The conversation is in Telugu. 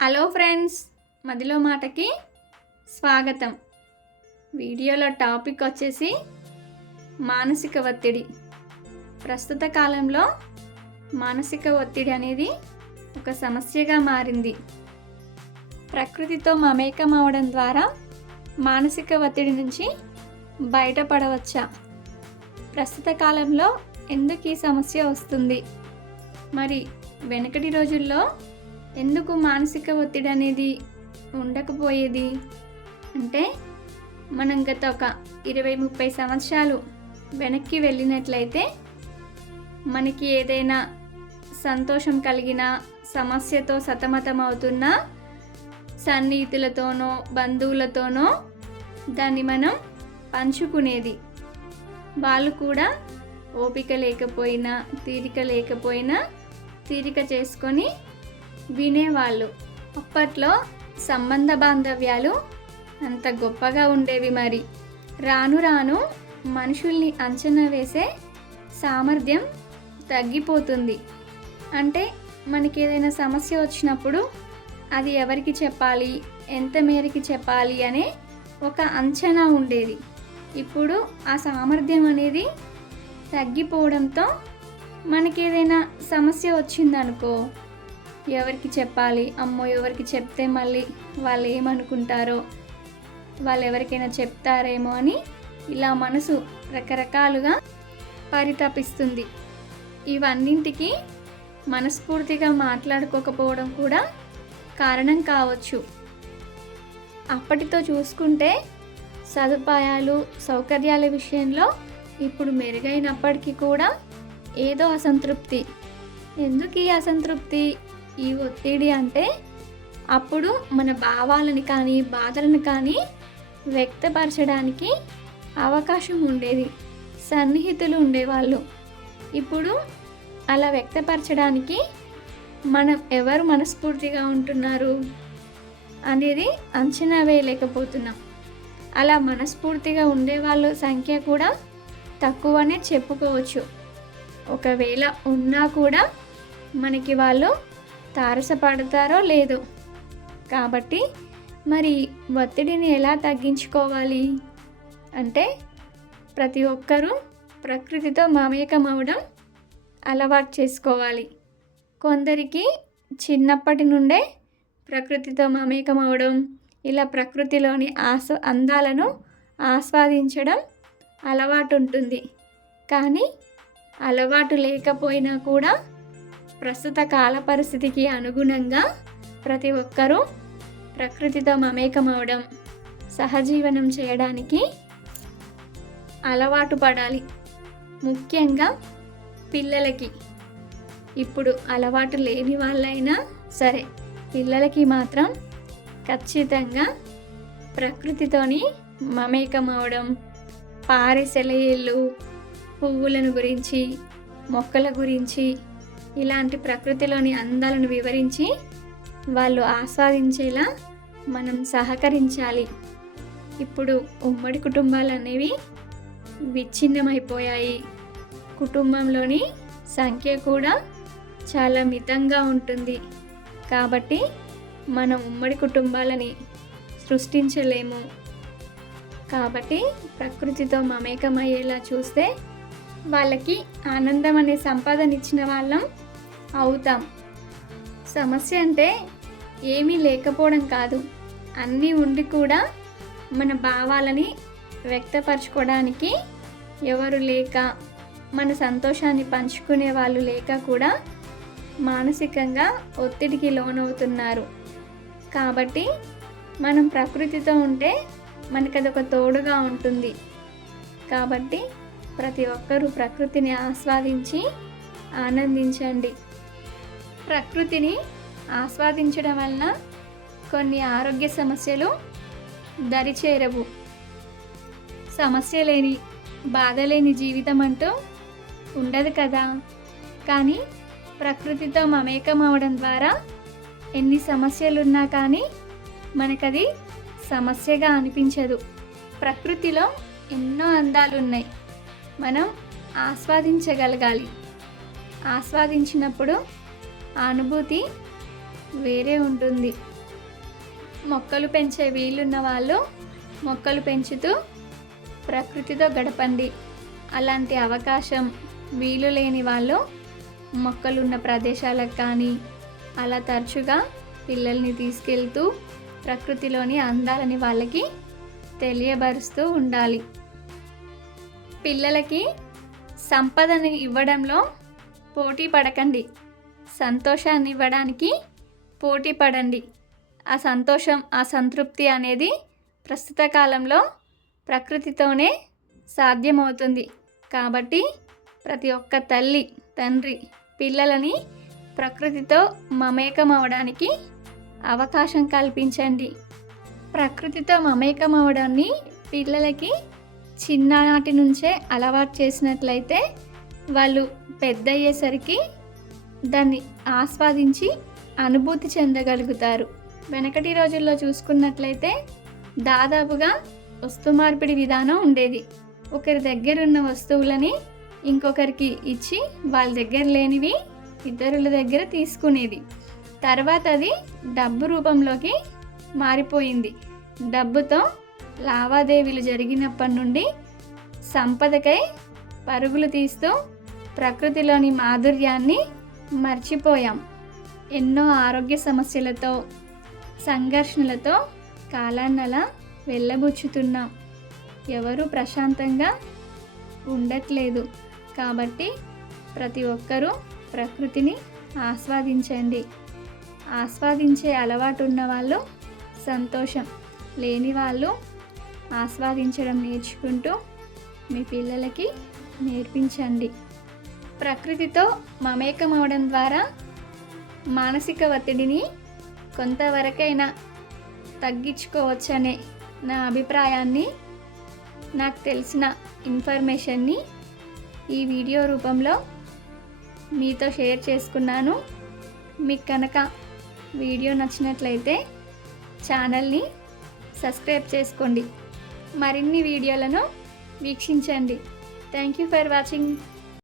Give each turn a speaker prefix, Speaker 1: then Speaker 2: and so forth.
Speaker 1: హలో ఫ్రెండ్స్ మదిలో మాటకి స్వాగతం. వీడియోలో టాపిక్ వచ్చేసి మానసిక ఒత్తిడి. ప్రస్తుత కాలంలో మానసిక ఒత్తిడి అనేది ఒక సమస్యగా మారింది. ప్రకృతితో మమేకం అవడం ద్వారా మానసిక ఒత్తిడి నుంచి బయటపడవచ్చా? ప్రస్తుత కాలంలో ఎందుకు ఈ సమస్య వస్తుంది? మరి వెనకటి రోజుల్లో ఎందుకు మానసిక ఒత్తిడి అనేది ఉండకపోయేది? అంటే మనం గత ఒక ఇరవై ముప్పై సంవత్సరాలు వెనక్కి వెళ్ళినట్లయితే మనకి ఏదైనా సంతోషం కలిగిన సమస్యతో సతమతం అవుతున్న సన్నిహితులతోనో బంధువులతోనో దాన్ని మనం పంచుకునేది. వాళ్ళు కూడా ఓపిక లేకపోయినా తీరిక లేకపోయినా తీరిక చేసుకొని వినేవాళ్ళు. అప్పట్లో సంబంధ బాంధవ్యాలు అంత గొప్పగా ఉండేవి మరి. రాను రాను మనుషుల్ని అంచనా వేసే సామర్థ్యం తగ్గిపోతుంది. అంటే మనకి ఏదైనా సమస్య వచ్చినప్పుడు అది ఎవరికి చెప్పాలి ఎంత మేరకి చెప్పాలి అనే ఒక అంచనా ఉండేది. ఇప్పుడు ఆ సామర్థ్యం అనేది తగ్గిపోవడంతో మనకి ఏదైనా సమస్య వచ్చిందనుకో ఎవరికి చెప్పాలి? అమ్మో ఎవరికి చెప్తే మళ్ళీ వాళ్ళు ఏమనుకుంటారో? వాళ్ళు ఎవరికైనా చెప్తారేమో అని ఇలా మనసు రకరకాలుగా పరితపిస్తుంది. ఇవన్నింటికి మనస్ఫూర్తిగా మాట్లాడుకోకపోవడం కూడా కారణం కావచ్చు. అప్పటితో చూసుకుంటే సదుపాయాలు సౌకర్యాల విషయంలో ఇప్పుడు మెరుగైనప్పటికీ కూడా ఏదో అసంతృప్తి. ఎందుకు ఈ అసంతృప్తి? ఈ ఒత్తిడి అంటే అప్పుడు మన భావాలను కానీ బాధలను కానీ వ్యక్తపరచడానికి అవకాశం ఉండేది. సన్నిహితులు ఉండేవాళ్ళు. ఇప్పుడు అలా వ్యక్తపరచడానికి మనం ఎవరు మనస్ఫూర్తిగా ఉంటున్నారు అనేది అంచనా వేయలేకపోతున్నాం. అలా మనస్ఫూర్తిగా ఉండేవాళ్ళ సంఖ్య కూడా తక్కువనే చెప్పుకోవచ్చు. ఒకవేళ ఉన్నా కూడా మనకి వాళ్ళు తారసపడతారో లేదో. కాబట్టి మరి ఒత్తిడిని ఎలా తగ్గించుకోవాలి? అంటే ప్రతి ఒక్కరూ ప్రకృతితో మమేకం అవడం అలవాటు చేసుకోవాలి. కొందరికి చిన్నప్పటి నుండే ప్రకృతితో మమేకం అవడం ఇలా ప్రకృతిలోని ఆస్ అందాలను ఆస్వాదించడం అలవాటు ఉంటుంది కానీ అలవాటు లేకపోయినా కూడా ప్రస్తుత కాల పరిస్థితికి అనుగుణంగా ప్రతి ఒక్కరూ ప్రకృతితో మమేకం అవడం సహజీవనం చేయడానికి అలవాటు పడాలి. ముఖ్యంగా పిల్లలకి. ఇప్పుడు అలవాటు లేని వాళ్ళైనా సరే పిల్లలకి మాత్రం ఖచ్చితంగా ప్రకృతితోని మమేకం పారే పారిసెలయేళ్ళు పువ్వులను గురించి మొక్కల గురించి ఇలాంటి ప్రకృతిలోని అందాలను వివరించి వాళ్ళు ఆస్వాదించేలా మనం సహకరించాలి. ఇప్పుడు ఉమ్మడి కుటుంబాలు అనేవి విచ్ఛిన్నమైపోయాయి. కుటుంబంలోని సంఖ్య కూడా చాలా మితంగా ఉంటుంది. కాబట్టి మనం ఉమ్మడి కుటుంబాలని సృష్టించలేము. కాబట్టి ప్రకృతితో మమేకమయ్యేలా చూస్తే వాళ్ళకి ఆనందం అనే సంపాదనిచ్చిన వాళ్ళం అవుతాం. సమస్య అంటే ఏమీ లేకపోవడం కాదు. అన్నీ ఉండి కూడా మన భావాలని వ్యక్తపరచుకోవడానికి ఎవరు లేక మన సంతోషాన్ని పంచుకునే వాళ్ళు లేక కూడా మానసికంగా ఒత్తిడికి లోనవుతున్నారు. కాబట్టి మనం ప్రకృతితో ఉంటే మనకు అదొక తోడుగా ఉంటుంది. కాబట్టి ప్రతి ఒక్కరూ ప్రకృతిని ఆస్వాదించి ఆనందించండి. ప్రకృతిని ఆస్వాదించడం వలన కొన్ని ఆరోగ్య సమస్యలు దరిచేరవు. సమస్య లేని బాధ లేని జీవితం అంటూ ఉండదు కదా. కానీ ప్రకృతితో మమేకం అవడం ద్వారా ఎన్ని సమస్యలున్నా కానీ మనకది సమస్యగా అనిపించదు. ప్రకృతిలో ఎన్నో అందాలు ఉన్నాయి మనం ఆస్వాదించగలగాలి. ఆస్వాదించినప్పుడు ఆ అనుభూతి వేరే ఉంటుంది. మొక్కలు పెంచే వీలున్న వాళ్ళు మొక్కలు పెంచుతూ ప్రకృతితో గడపండి. అలాంటి అవకాశం వీలు లేని వాళ్ళు మొక్కలున్న ప్రదేశాలకు కానీ అలా తరచుగా పిల్లల్ని తీసుకెళ్తూ ప్రకృతిలోని అందాలని వాళ్ళకి తెలియబరుస్తూ ఉండాలి. పిల్లలకి సంపదని ఇవ్వడంలో పోటీ పడకండి. సంతోషాన్ని ఇవ్వడానికి పోటీ పడండి. ఆ సంతోషం ఆ సంతృప్తి అనేది ప్రస్తుత కాలంలో ప్రకృతితోనే సాధ్యమవుతుంది. కాబట్టి ప్రతి ఒక్క తల్లి తండ్రి పిల్లలని ప్రకృతితో మమేకం అవడానికి అవకాశం కల్పించండి. ప్రకృతితో మమేకం అవడాన్ని పిల్లలకి చిన్ననాటి నుంచే అలవాటు చేసినట్లయితే వాళ్ళు పెద్ద అయ్యేసరికి దాన్ని ఆస్వాదించి అనుభూతి చెందగలుగుతారు. వెనకటి రోజుల్లో చూసుకున్నట్లయితే దాదాపుగా వస్తు మార్పిడి విధానం ఉండేది. ఒకరి దగ్గర ఉన్న వస్తువులని ఇంకొకరికి ఇచ్చి వాళ్ళ దగ్గర లేనివి ఇతరుల దగ్గర తీసుకునేది. తర్వాత అది డబ్బు రూపంలోకి మారిపోయింది. డబ్బుతో లావాదేవీలు జరిగినప్పటి నుండి సంపదకై పరుగులు తీస్తూ ప్రకృతిలోని మాధుర్యాన్ని మర్చిపోయాం. ఎన్నో ఆరోగ్య సమస్యలతో సంఘర్షణలతో కాలాన్నలా వెళ్ళబుచ్చుతున్నాం. ఎవరు ప్రశాంతంగా ఉండట్లేదు. కాబట్టి ప్రతి ఒక్కరూ ప్రకృతిని ఆస్వాదించండి. ఆస్వాదించే అలవాటు ఉన్న వాళ్ళు సంతోషం. లేని వాళ్ళు ఆస్వాదించడం నేర్చుకుంటూ మీ పిల్లలకి నేర్పించండి. ప్రకృతితో మమేకం అవడం ద్వారా మానసిక ఒత్తిడిని కొంతవరకైనా తగ్గించుకోవచ్చనే నా అభిప్రాయాన్ని నాకు తెలిసిన ఇన్ఫర్మేషన్ని ఈ వీడియో రూపంలో మీతో షేర్ చేసుకున్నాను. మీకు కనుక వీడియో నచ్చినట్లయితే ఛానల్ని సబ్స్క్రైబ్ చేసుకోండి. మరిన్ని వీడియోలను వీక్షించండి. Thank you for watching.